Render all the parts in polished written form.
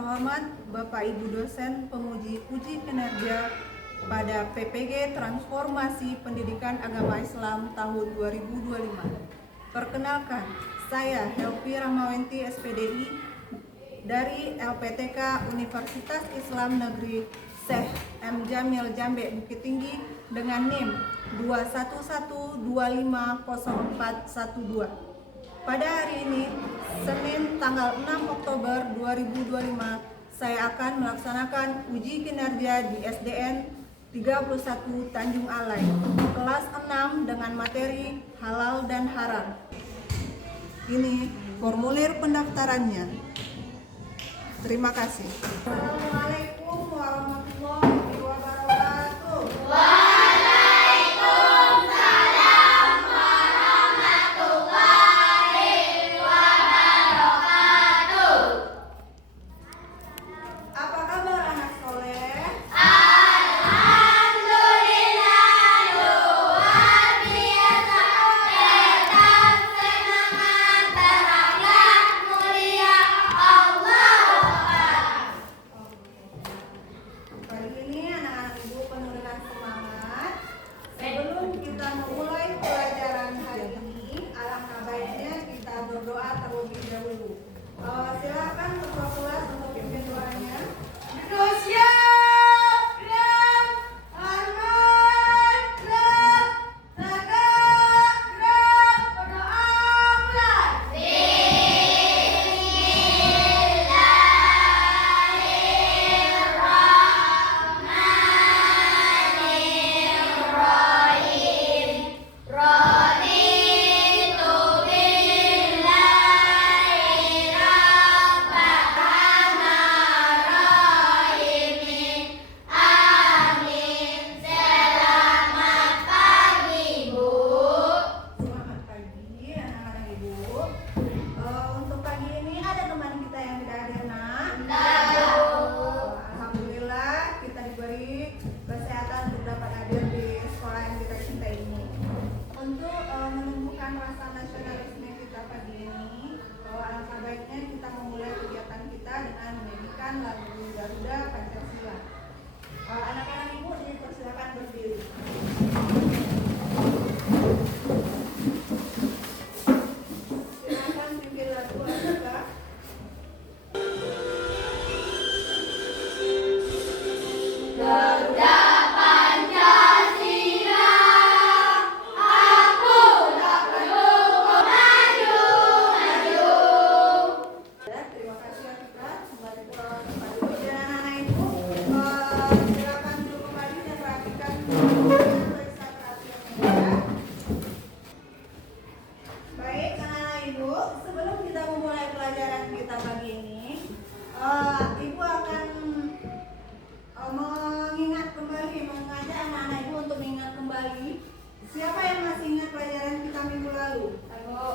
terhormat Bapak Ibu dosen penguji uji kinerja pada PPG Transformasi Pendidikan Agama Islam tahun 2025. Perkenalkan, saya Helvi Rahmawenti SPDI dari LPTK Universitas Islam Negeri Syekh M. Jamil Jambe Bukit Tinggi dengan NIM 211250412. Pada hari ini, Senin tanggal 6 Oktober 2025, saya akan melaksanakan uji kinerja di SDN 31 Tanjung Alai, kelas 6 dengan materi halal dan haram. Ini formulir pendaftarannya. Terima kasih. Assalamualaikum warahmatullahi wabarakatuh. Apa kabar anak soleh? Alhamdulillah, luar biasa. Tetap semangat, berakhlak mulia. Allahu Akbar. Kali ini anak-anak ibu penuh dengan semangat. Sebelum kita memulai pelajaran hari ini, alangkah baiknya kita berdoa terlebih dahulu. Silakan ketua kelas untuk pimpin doanya. Selamat pagi anak-anak ibu. Untuk pagi ini ada teman kita yang tidak hadir, nak? Alhamdulillah kita diberi kesehatan untuk dapat hadir di sekolah yang kita cintai ini. Untuk menumbuhkan rasa nasionalisme kita pagi ini, alangkah baiknya kita memulai kegiatan kita dengan menyanyikan lagu Garuda Pancasila. Anak-anak ibu dipersilakan berdiri. Silakan pimpin lagu Garuda. Garuda Pancasila, aku tak perlu maju. Ya, terima kasih ya kita kembali ke tempat duduk. Dan anak-anak ibu silakan duduk kembali dan perhatikan tulisan perhatiannya ya. Baik anak-anak ibu, sebelum kita memulai pelajaran kita pagi ini, ibu akan mengajak anak-anak ibu untuk mengingat kembali. Siapa yang masih ingat pelajaran kita minggu lalu? Bu,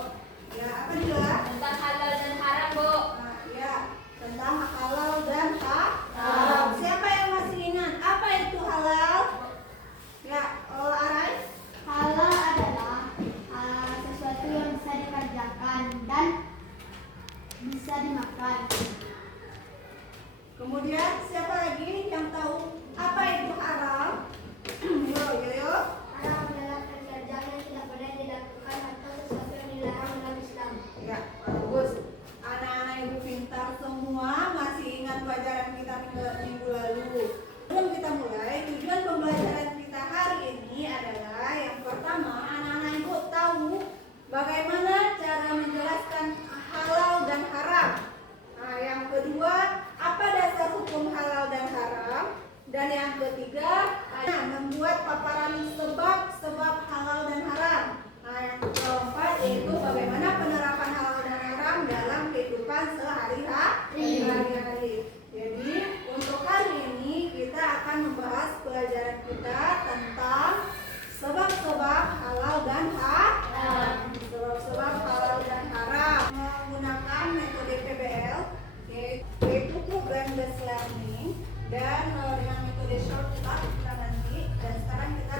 Ya, apa dia? tentang halal dan haram, Bu. Nah, ya, tentang halal dan haram. Siapa yang masih ingat apa itu halal? Ya, Arai. Halal adalah sesuatu yang bisa dikerjakan dan bisa dimakan. Kemudian siapa lagi yang tahu apa itu haram? Yo. Haram adalah kerjaan yang tidak boleh dilakukan atau sesuatu yang dilarang dalam Islam. Ya, bagus. Anak-anak ibu pintar semua masih ingat pelajaran kita minggu lalu. Sebelum kita mulai, tujuan pembelajaran kita hari ini adalah yang pertama, anak-anak ibu tahu bagaimana cara menjelaskan halal dan haram. Nah, yang kedua, apa dasar hukum halal dan haram? Dan yang ketiga, membuat paparan sebab-sebab halal dan haram. Nah, yang keempat yaitu bagaimana penerapan halal dan haram dalam kehidupan sehari-hari. Jadi, untuk hari ini kita akan membahas pelajaran kita tentang sebab-sebab halal dan haram. Sebab-sebab halal dan haram menggunakan metode PBL, yaitu program based learning, dan dengan metode shortcut kita nanti. Dan sekarang kita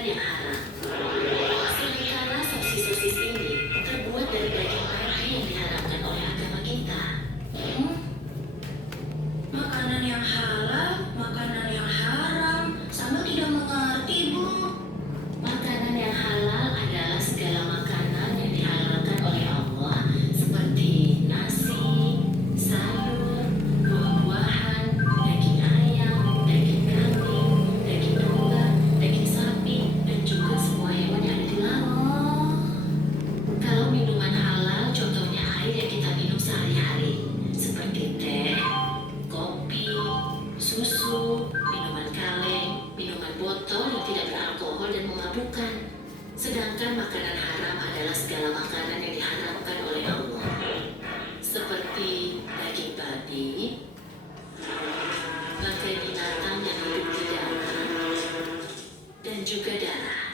makan yang haram. Sementara sosis ini terbuat dari daging babi yang diharamkan oleh agama kita. Makanan yang halal, makanan yang haram, sama tidak mengerti, Bu. Makanan yang halal adalah segala makanan yang dihalalkan oleh Allah, seperti nasi, sayur, buah-buahan, daging ayam, daging kambing, daging domba, daging sapi, dan juga semua hewan yang dilarang. Kalau minuman halal, contohnya air yang kita minum sehari-hari, seperti teh, kopi, susu, minuman kaleng, minuman botol yang tidak beralkohol dan memabukkan. Sedangkan makanan haram adalah segala makanan yang diharamkan oleh Allah, seperti daging babi, bangkai binatang yang hidup di darat, dan juga darah.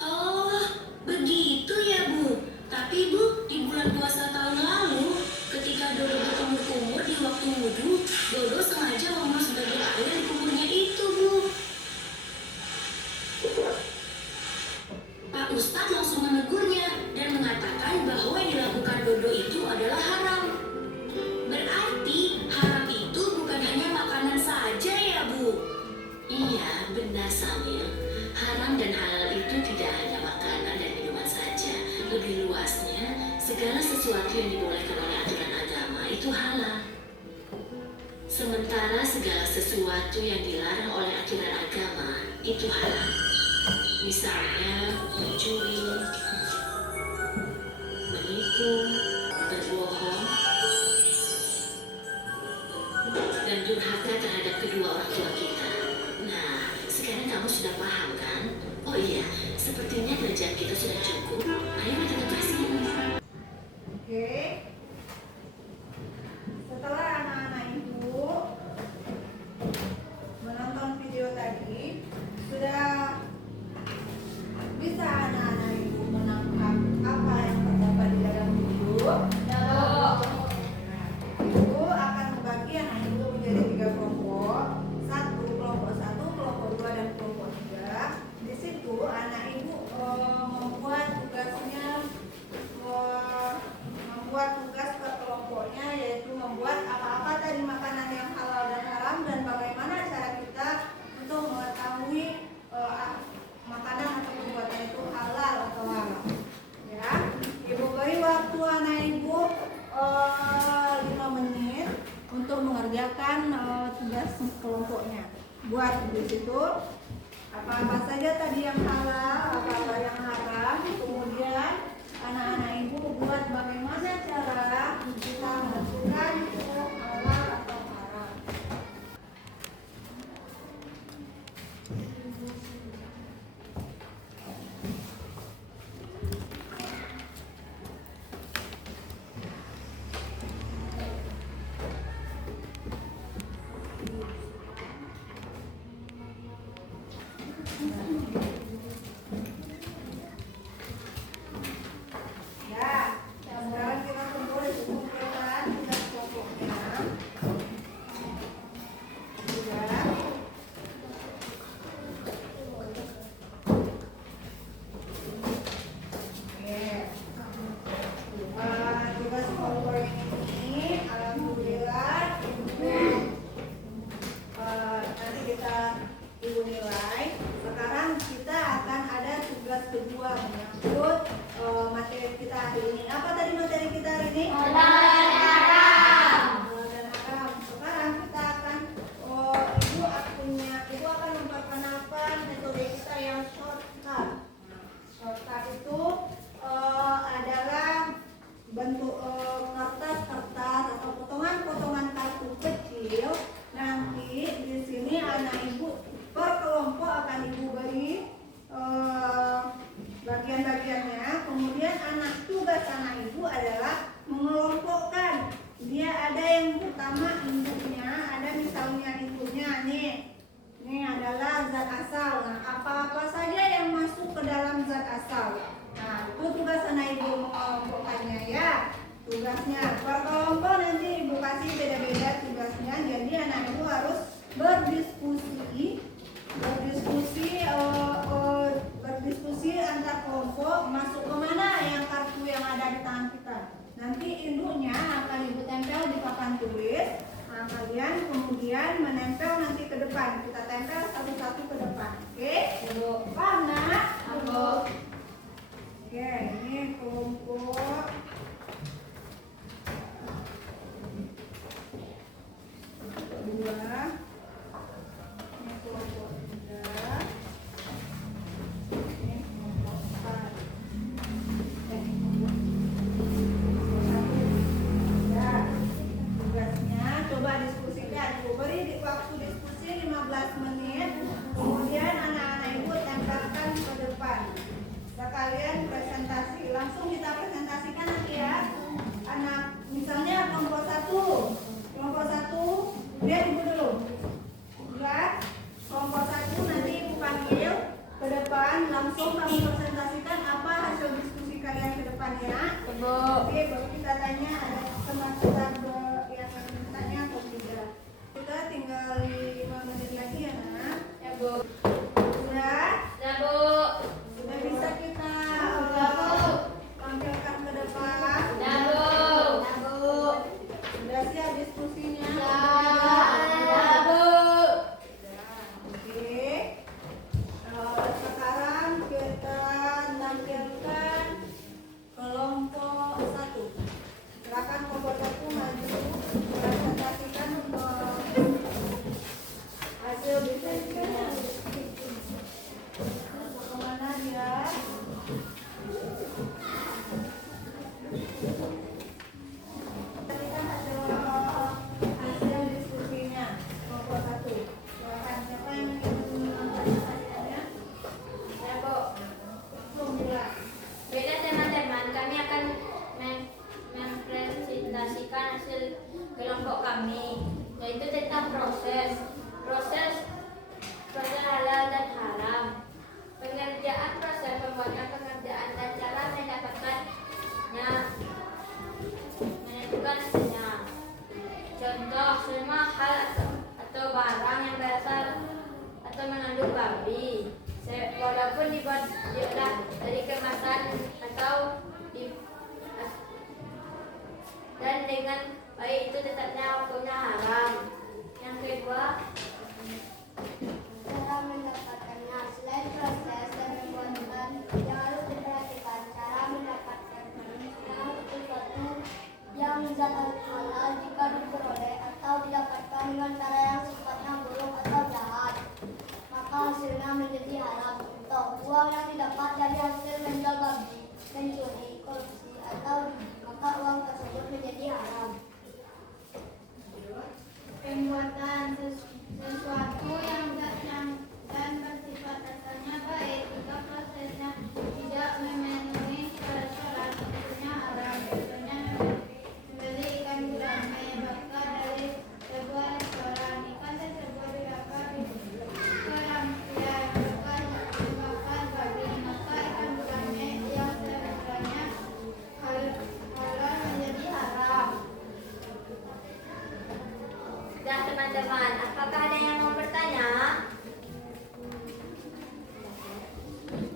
Oh, begitu ya, Bu. Tapi, Bu, di bulan puasa tahun lalu, ketika Dodo berkumur-kumur di waktu wudhu, Dodo sengaja ngomong sebagian air di kumurnya itu, Bu. Pak Ustadz langsung menegurnya dan mengatakan bahwa yang dilakukan Dodo itu adalah haram. Berarti haram itu bukan hanya makanan saja ya, Bu? Iya, benar Samil. Haram dan halal itu tidak hanya makanan dan minuman saja. Lebih luasnya, segala sesuatu yang dibolehkan oleh aturan agama itu halal. Sementara segala sesuatu yang dilarang oleh aturan agama itu haram. Misalnya mencuri, menipu, berbohong, dan durhaka terhadap kedua orang tua kita. Nah, sekarang kamu sudah paham kan? Oh iya, sepertinya belajar kita sudah cukup. Ayo kita ke kelas ini. Oke. Setelah anak-anak ibu menonton video tadi, sudah bisa anak-anak ibu menangkap apa yang terdapat di dalam video? Nah, ibu akan membagi anak ibu menjadi 3 kelompok. Kelompok 1, kelompok 2, dan kelompok 3. Di situ anak ibu membuat tugas per kelompoknya, yaitu membuat apa-apa tadi makanan yang halal dan haram, dan bagaimana cara kita untuk mengetahui makanan atau perbuatan itu halal atau haram. Ya, ibu beri waktu anak ibu 5 menit untuk mengerjakan tugas kelompoknya. Buat di situ apa-apa saja tadi yang halal, apa-apa yang haram. Kemudian anak-anak ibu buat bagaimana cara kita menentukan itu halal atau haram. Ya, sekarang kita kumpul di kumpulkan tugas kelompoknya. Sudah. Oke. Tugas kelompok ini alhamdulillah nanti ibu nilai. Sekarang kita akan ada tugas kedua menyangkut materi kita hari ini. Apa tadi materi kita hari ini? Halal dan haram. Halal dan haram. Sekarang kita akan ibu akan memperkenalkan metode kita yang shortcut. Shortcut itu adalah bentuk kertas-kertas atau potongan-potongan kartu kecil. Nanti di sini anak ibu per kelompok akan ibu beri bagian-bagiannya. Kemudian tugas anak ibu adalah mengelompokkan kalian kemudian menempel nanti ke depan. Kita tempel satu-satu ke depan. Oke? Paham nak? Oke, ini kelompok dua. Ini kelompok tiga. Ini kelompok empat. Ini kelompok satu. Ya, tugasnya coba diskusikan. Ibu beri waktu diskusi 15 menit. Kemudian anak-anak ibu tempelkan ke depan. Sekalian presentasi. Langsung kita presentasikan nanti ya. Anak misalnya kelompok satu. Kelompok satu, lihat ibu dulu. Lihat. Kelompok satu nanti ibu panggil ke depan. Langsung kamu presentasikan apa hasil diskusi kalian ke depan ya. Oke, baru kita tanya ada teman kita yang tanya atau tidak. Kita tinggal 5 menit lagi ya nak. Ya Bu. Sudah? Ya Bu. Sudah bisa kita tampilkan ke depan. Ya Bu. Sudah siap diskusinya? Ya Bu. Oke. Sekarang kita tampilkan kelompok satu. Silakan kelompok satu maju presentasikan hasil diskusinya. Kemana dia? Perhatikan hasil diskusinya kelompok satu. Silakan siapa yang ingin mempresentasikannya? Ya Bu. Alhamdulillah. Baiklah teman-teman, kami akan mempresentasikan hasil kelompok kami, yaitu tentang proses halal dan haram, pengerjaan proses pembuatan pengerjaan dan cara mendapatkannya, menentukan hasilnya. Contoh, semua hal atau barang yang berasal atau mengandung babi, walaupun diolah dari kemasan atau dan dengan baik itu tetapnya hukumnya haram. Yang kedua, Cara mendapatkannya. Selain proses dan pembuatan, yang harus diperhatikan cara mendapatkannya. Sesuatu yang zat halal jika diperoleh atau didapatkan dengan cara yang sifatnya buruk atau jahat, maka hasilnya menjadi haram. Contoh, uang yang didapat dari hasil menjual babi, mencuri, korupsi, atau maka uang tersebut menjadi haram. Pembuatan sesuatu yang dan bersifat asalnya baik jika prosesnya tidak memenuhi syarat tentunya haram. Contohnya membeli ikan gurame bakar dari sebuah restoran. Ikan tersebut dibakar di kerampian bakar babi, maka ikan gurame yang sebenarnya halal menjadi haram. dan teman-teman, apakah ada yang mau bertanya?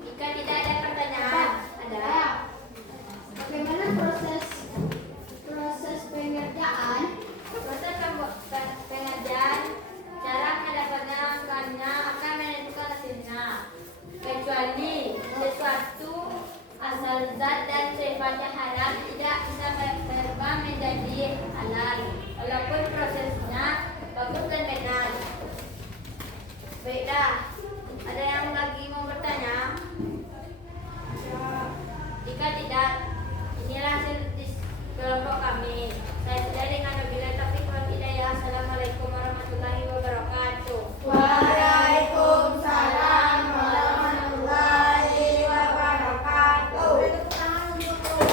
Jika tidak ada pertanyaan, ada. Bagaimana proses pengerjaan? Proses pengerjaan, cara mendapatkannya akan menentukan hasilnya. Kecuali sesuatu asal zat dan sifatnya haram tidak bisa berubah menjadi halal, walaupun prosesnya bagus dan benar. Baiklah, ada yang lagi mau bertanya? Jika tidak, inilah hasil kelompok kami. Saya sudah dengan wabillahi taufiq wal hidayah. Assalamualaikum warahmatullahi wabarakatuh. Waalaikumsalam warahmatullahi wabarakatuh. Tepuk tangan untuk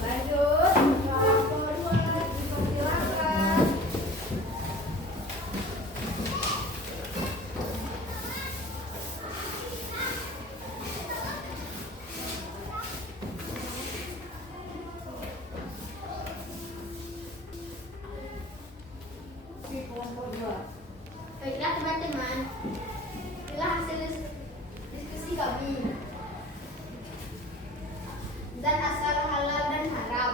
lanjut. Kelompok dua dipersilakan. Si kelompok dua. Baiklah teman-teman, inilah hasil diskusi kami. Zat asal halal dan haram.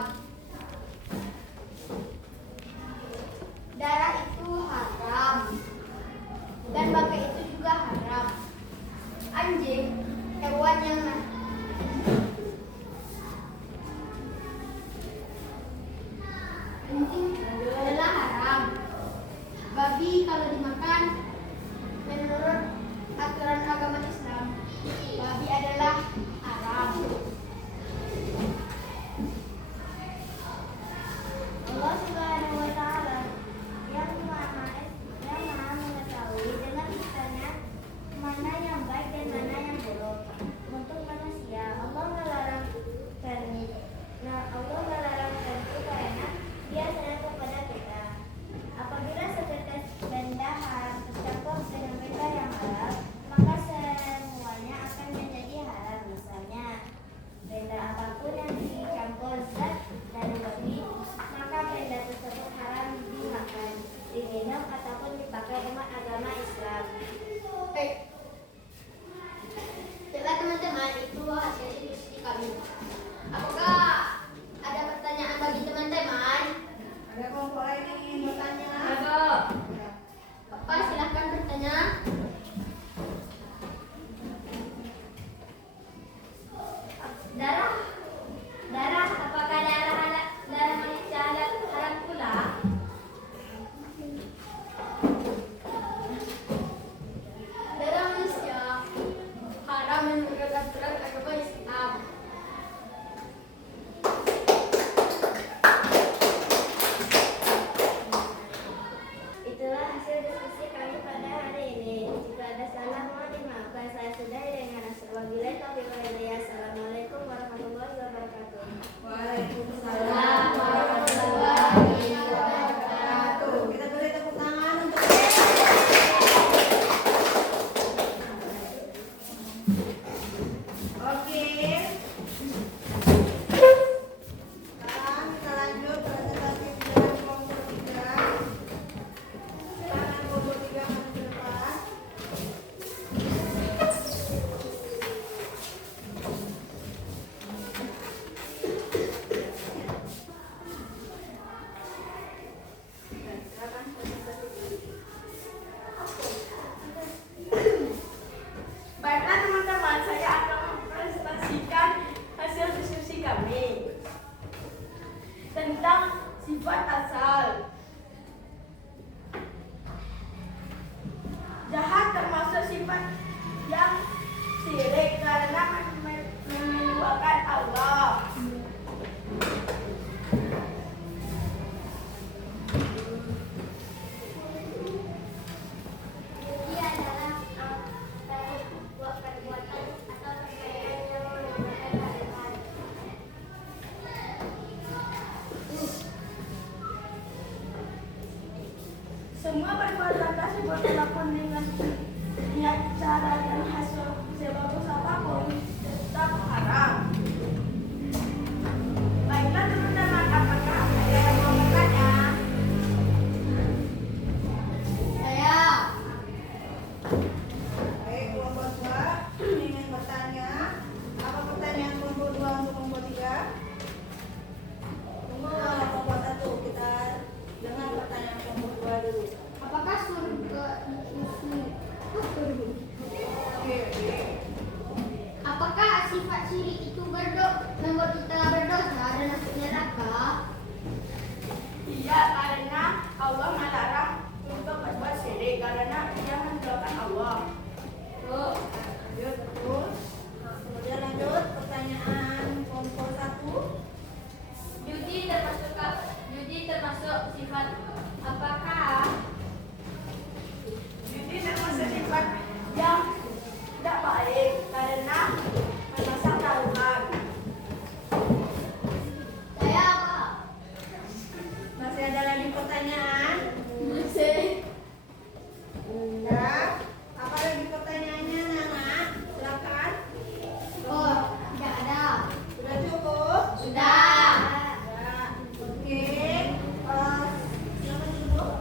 babi kalau dimakan? Menurut aturan agama Islam, babi adalah haram. Allah Subhanahu wa Ta'ala yang maha mengetahui dengan kitanya mana yang baik dan mana yang buruk. Untuk manusia, Allah melarang tentu karena Dia sayang kepada kita. Apabila setetes benda haram tercampur dengan benda yang halal, maka semuanya akan menjadi haram. Misalnya, benda apapun yang dicampur zat dari babi, maka benda tersebut haram dimakan, diminum ataupun dipakai umat agama Islam. Baiklah teman-teman, itu hasil diskusi kami. Apakah ada pertanyaan bagi teman-teman? Ada kelompok lain yang ingin bertanya? Ada. Bapak silahkan bertanya. Darah, apakah darah manusia haram pula? Darah manusia haram menurut aturan agama Islam. Itulah hasil diskusi kami pada hari ini. Jika ada salah mohon dimaafkan. Saya sudahi dengan wabillahi taufiq wal hidayah. Assalamualaikum warahmatullahi wabarakatuh. Waalaikumsalam warahmatullahi wabarakatuh. Kita beri tepuk tangan untuk Oke. Sekarang kita lanjut presentasi dengan kelompok 3. Silakan kelompok 3 maju ke depan. Silakan presentasi. Baiklah teman-teman, saya akan mempresentasikan hasil diskusi kami tentang sifat asal. Jahat termasuk sifat yang syirik karena menduakan Allah. Dia adalah perbuatan atau perkayaan yang menggunakan kalimat. Semua perbuatan tersebut dilakukan dengan niat, cara, dan hasil sebagus apapun tetap haram. Baiklah teman-teman, apakah ada yang mau bertanya? Saya Baik, kelompok 2 ingin bertanya. Apa pertanyaan kelompok 2 untuk kelompok 3? Tunggu kelompok 1. Kita dengar pertanyaan kelompok 2 dulu. apakah surga apakah sifat syirik itu membuat kita berdosa dan masuk neraka? Iya, karena Allah melarang untuk berbuat syirik karena dia menduakan Allah. Lanjut, betul. Kemudian lanjut pertanyaan kelompok 1. Judi termasuk sifat apakah? Jadi termasuk sifat yang tidak baik karena merusak taruhan. Saya apa? Masih ada lagi pertanyaan? Masih. Enggak. Apa lagi pertanyaannya, Nana? Silakan. Oh, tidak ada. Sudah cukup? Sudah. Ya. Oke. Silakan dulu.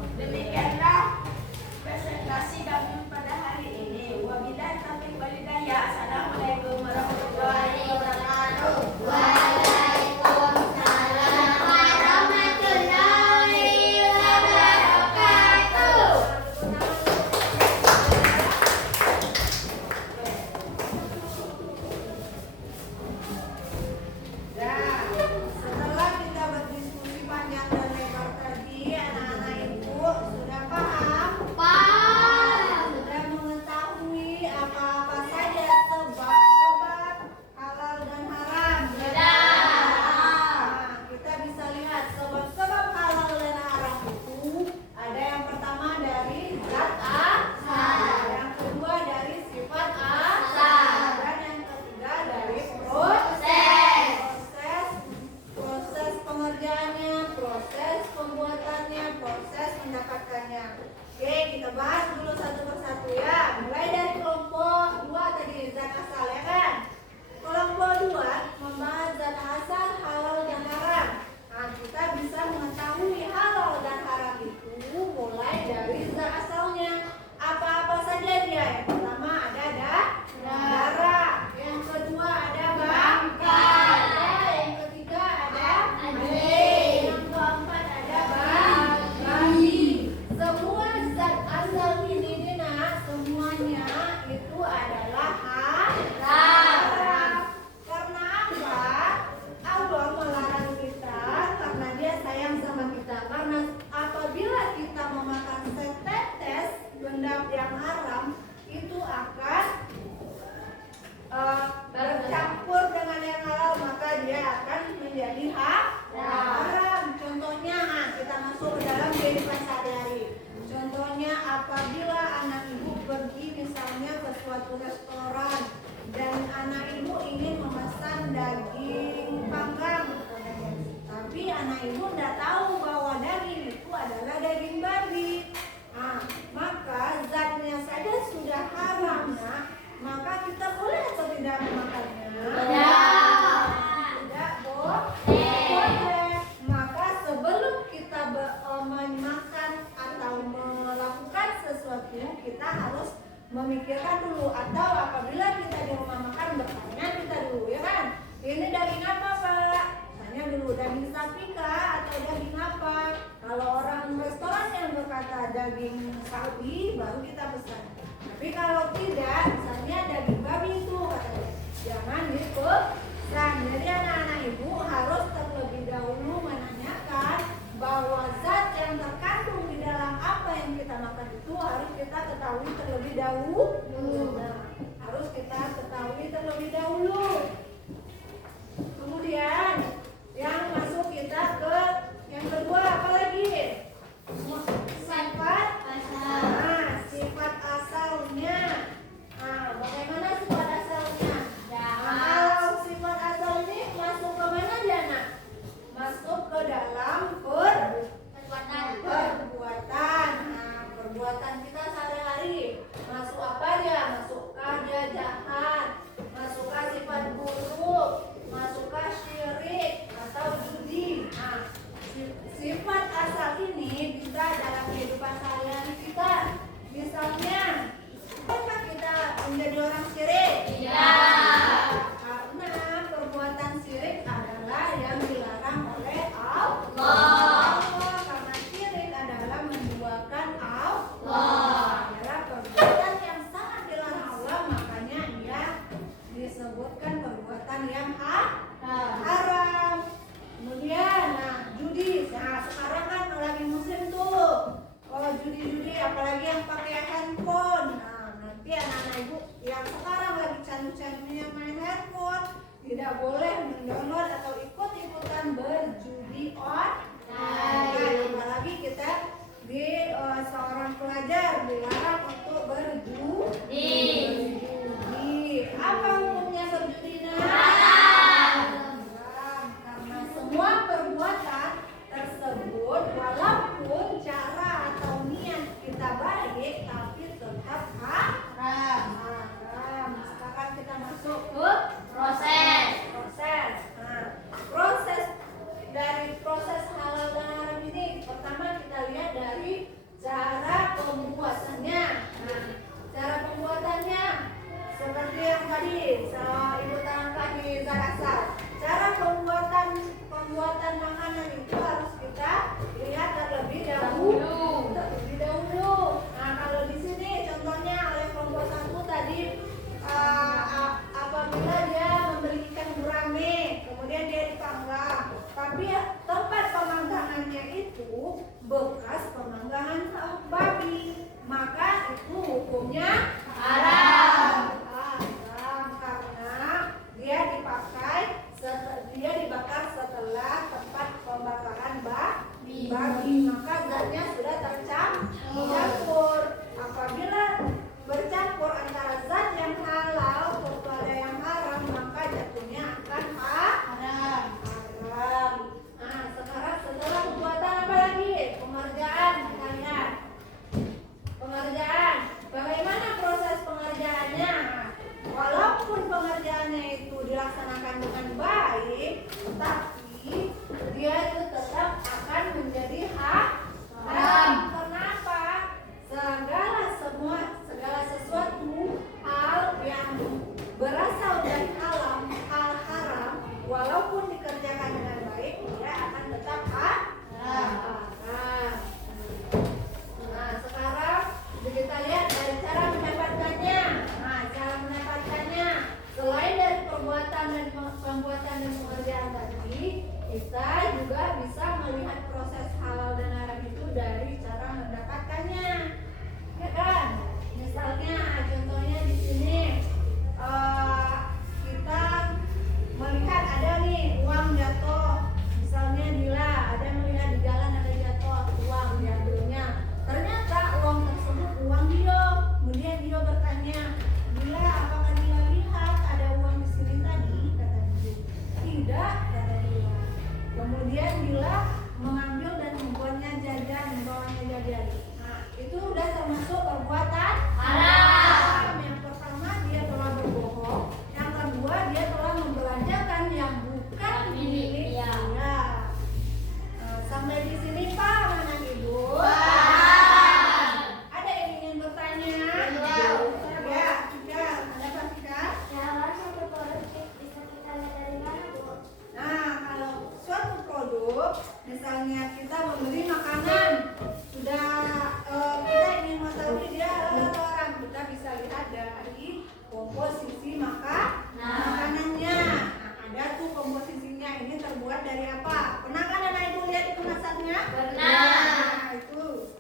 memikirkan dulu, atau apabila kita di rumah makan bertanya kita dulu, ya kan? Ini daging apa Pak? Tanya dulu, daging sapi kah atau daging apa? Kalau orang restoran yang berkata daging sapi, baru kita pesan. Tapi kalau tidak, misalnya daging babi itu katanya, jangan dipesan. Jadi anak-anak ibu harus terlebih dahulu menanyakan bahwa zat yang terkandung di dalam apa yang kita makan itu harus kita ketahui terlebih dahulu. Nah, harus kita ketahui terlebih dahulu. Kemudian yang masuk kita ke yang kedua apa lagi? Sifat asal. Nah, sifat asalnya. Nah, bagaimana sifat asalnya? Kalau sifat asal ini masuk ke mana dia nak? Masuk ke dalam perbuatan. Nah, perbuatan kita sehari-hari. Masuk apa dia? Masukkah dia jahat? Masukkah sifat buruk? Masukkah syirik atau judi? Nah, sifat asal ini bisa dalam kehidupan sehari-hari kita. Misalnya, apakah kita menjadi orang syirik? Iya. Karena perbuatan syirik adalah yang dilarang oleh Allah. Karena syirik adalah menduakan Allah. Adalah perbuatan yang sangat dilarang Allah, makanya ia disebutkan perbuatan yang haram. Kemudian, nah judi. Nah sekarang kan lagi musim tuh. Kalau judi-judi, apalagi yang pakai handphone. Nah nanti anak-anak ibu yang sekarang lagi candu-candunya main handphone tidak boleh mendownload atau ikut-ikutan berjudi online. Apalagi kita di seorang pelajar dilarang untuk berjudi. Apa hukumnya berjudi? Karena semua perbuatan tersebut walaupun cara atau niat kita baik tapi tetap haram. Sekarang kita masuk ke Proses. Nah, proses dari proses halal dan haram ini pertama kita lihat dari cara pembuatannya.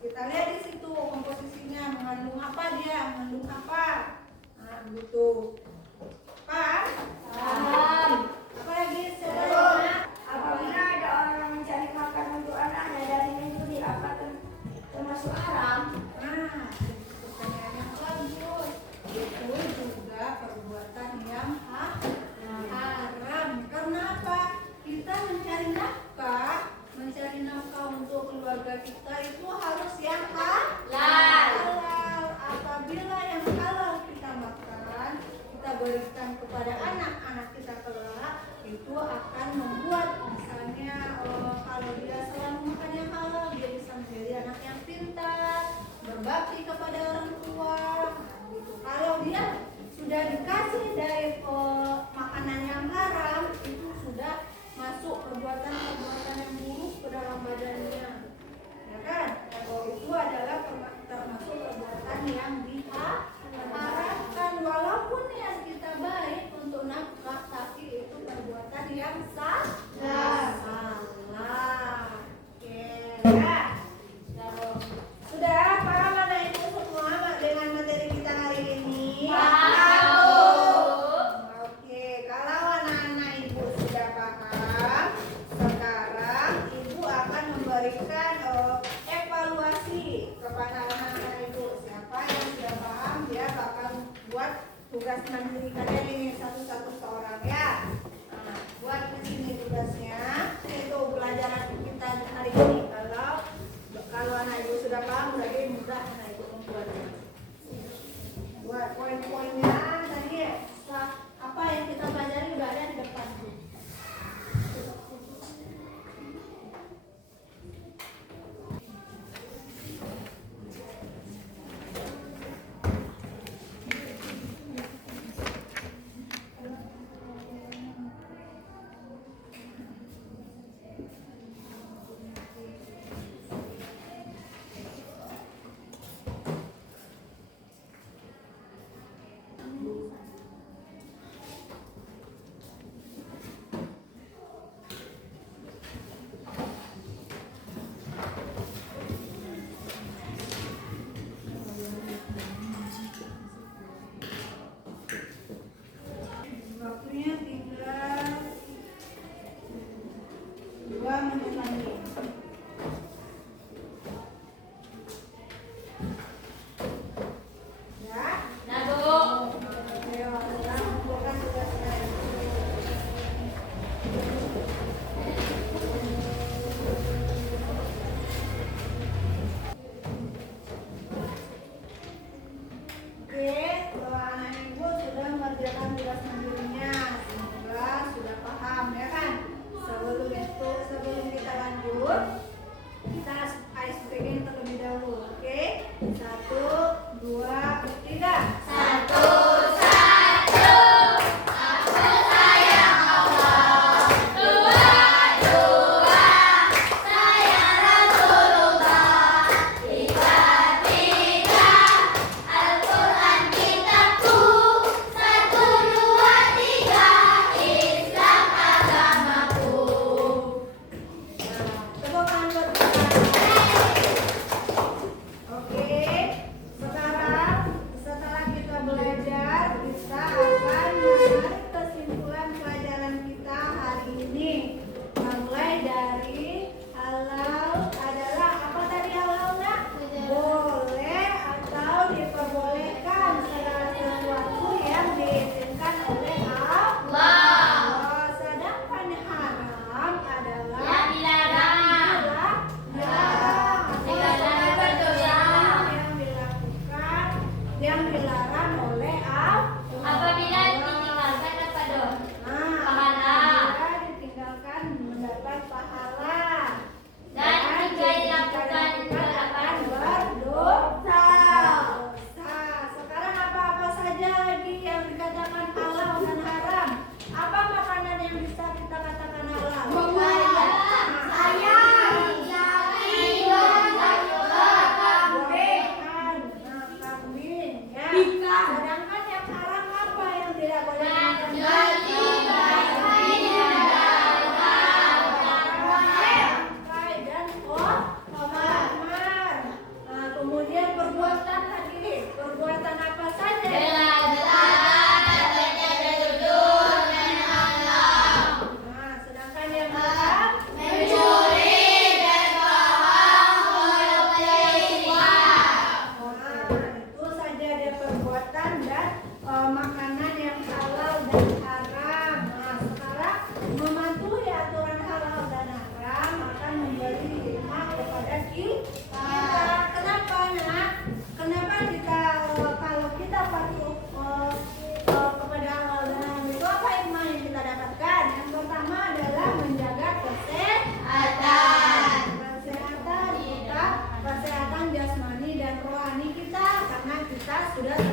kita lihat di situ komposisinya mengandung apa dia, mengandung apa. Nah, begitu. Apa? Apa lagi? Coba. Apabila ada orang mencari makan untuk anaknya dari mencuri, apa termasuk haram? Nah, pertanyaan yang bagus. Itu juga perbuatan yang haram. Karena apa? Kita mencari nafkah untuk keluarga kita itu harus yang halal. Apabila yang halal kita makan, kita berikan kepada anak-anak kita kelak, itu akan membuat misalnya kalau dia selalu makan yang halal, dia bisa menjadi anak yang pintar, berbakti kepada orang tua. Nah, gitu. Kalau dia sudah dikasih dari makanan yang haram, itu sudah masuk perbuatan-perbuatan yang buruk ke dalam badannya, ya kan? Kalau itu adalah termasuk perbuatan yang diharamkan, walaupun niat kita baik untuk nafkah, tapi itu perbuatan yang salah. Oke, ya. Sudah paham anak ibu semua dengan materi kita hari ini? Oke, kalau anak-anak ibu sudah paham, sekarang ibu akan memberikan evaluasi kepada anak-anak ibu. Siapa yang sudah paham, dia bakal buat tugas mandiri kalian ini satu-satu seorang, ya. Nah, buat di sini tugasnya, itu pelajaran kita hari ini. Kalau anak ibu sudah paham, berarti mudah anak ibu membuatnya. Buat poin-poinnya tadi ya, apa yang kita pelajari udah ada di depan. sudah